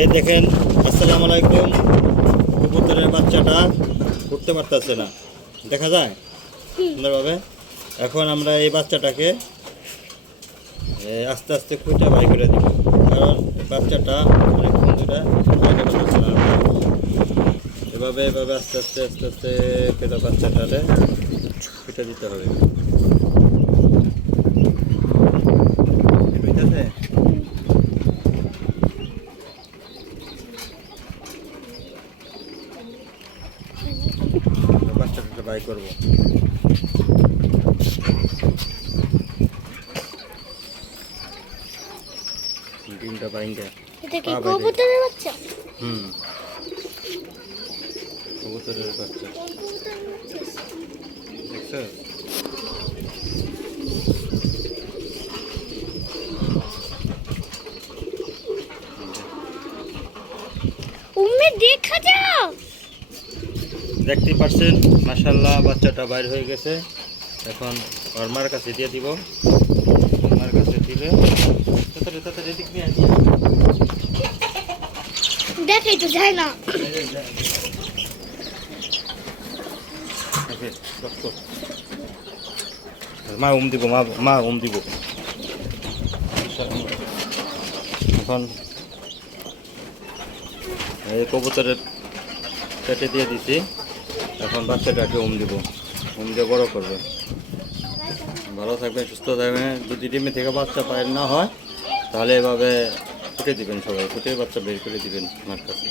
এই দেখেন, আসসালামু আলাইকুম। কবুতরের বাচ্চাটা উঠতে পারতেছে না। দেখা যায়? সুন্দরভাবে। এখন আমরা এই বাচ্চাটাকে আস্তে আস্তে খুঁজে বাই করে দিব। কারণ বাচ্চাটা। এভাবে এভাবে আস্তে আস্তে আস্তে আস্তে বাচ্চাটারে খুঁজে দিতে হবে বুঝতেছে বাচ্চাটাকে বাই করব। ডিমটা বাইঙ্গা এটা কি। কবুতরের বাচ্চা? হুম। কবুতরের বাচ্চা। কবুতরের বাচ্চা দেখছ? উম্মে দেখা যাও দেখতে পাচ্ছেন মাসাল্লাহ বাচ্চাটা বাইর হয়ে গেছে। এখন ওর মার কাছে দিয়ে দিব। মার কাছে দিলে তাড়াতাড়ি তাড়াতাড়ি এদিক নিয়ে দেখাই তো যায় না। মা উম দিব মা মা উম দিব। এখন এই কবুতরের পেটে দিয়ে দিছি। এখন বাচ্চাটাকে উম দিব। উম দিয়ে বড় করবে। ভালো থাকবেন, সুস্থ থাকবেন। যদি ডিমে থেকে বাচ্চা পায় না হয়, তাহলে এভাবে ফুটে দিবেন সবাই। ফুটে বাচ্চা বের করে দিবেন আমার কাছে।